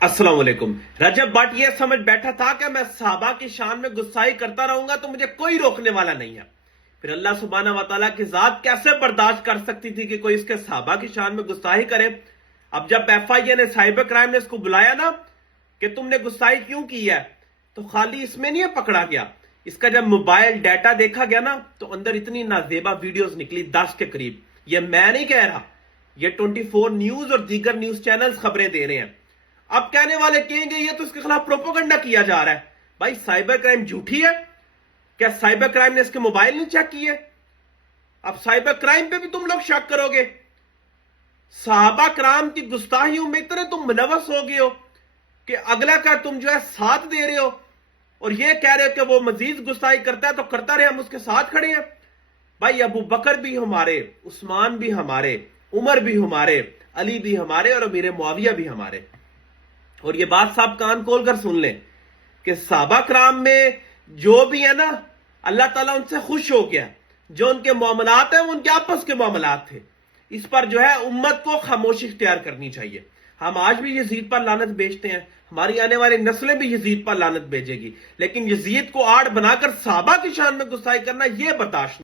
अस्सलाम वालेकुम। रजब बट ये समझ बैठा था कि मैं सहाबा की शान में गुस्साई करता रहूंगा तो मुझे कोई रोकने वाला नहीं है। फिर अल्लाह सुब्हाना व तआला की जात कैसे बर्दाश्त कर सकती थी कि कोई इसके सहाबा की शान में गुस्साई करे। अब जब FIA ने साइबर क्राइम ने इसको बुलाया ना कि तुमने गुस्साई क्यों की है, तो खाली इसमें नहीं पकड़ा गया। इसका जब मोबाइल डाटा देखा गया ना तो अंदर इतनी नाजेबा वीडियोस निकली 10 के करीब। ये मैं नहीं कह रहा, ये 24 न्यूज और दीगर न्यूज चैनल्स खबरें दे रहे हैं। अब कहने वाले कहेंगे ये तो इसके खिलाफ प्रोपोगंडा किया जा रहा है। भाई साइबर क्राइम झूठी है क्या? साइबर क्राइम ने इसके मोबाइल नहीं चेक किए? अब साइबर क्राइम पे भी तुम लोग शक करोगे? सहाबा कराम की गुस्ताखियों में इतने तुम मुलव्वस हो गए हो कि अगला का तुम जो है साथ दे रहे हो और ये कह रहे हो कि वो मजीद गुस्ताखी करता है तो करता रहे, हम उसके साथ खड़े हैं। भाई अबू बकर भी हमारे, उस्मान भी हमारे, उमर भी हमारे, अली भी हमारे और अमीर मुआविया भी हमारे। और ये बात साहब कान खोल कर सुन लें कि सहाबा कराम में जो भी है ना, अल्लाह ताला उनसे खुश हो गया। जो उनके मामलात हैं वो उनके आपस के मामलात थे। इस पर जो है उम्मत को खामोशी इख्तियार करनी चाहिए। हम आज भी यजीद पर लानत भेजते हैं, हमारी आने वाली नस्लें भी यजीद पर लानत भेजेगी, लेकिन यजीद को आड़ बनाकर सहाबा की शान में गुस्साई करना यह बर्दाश्त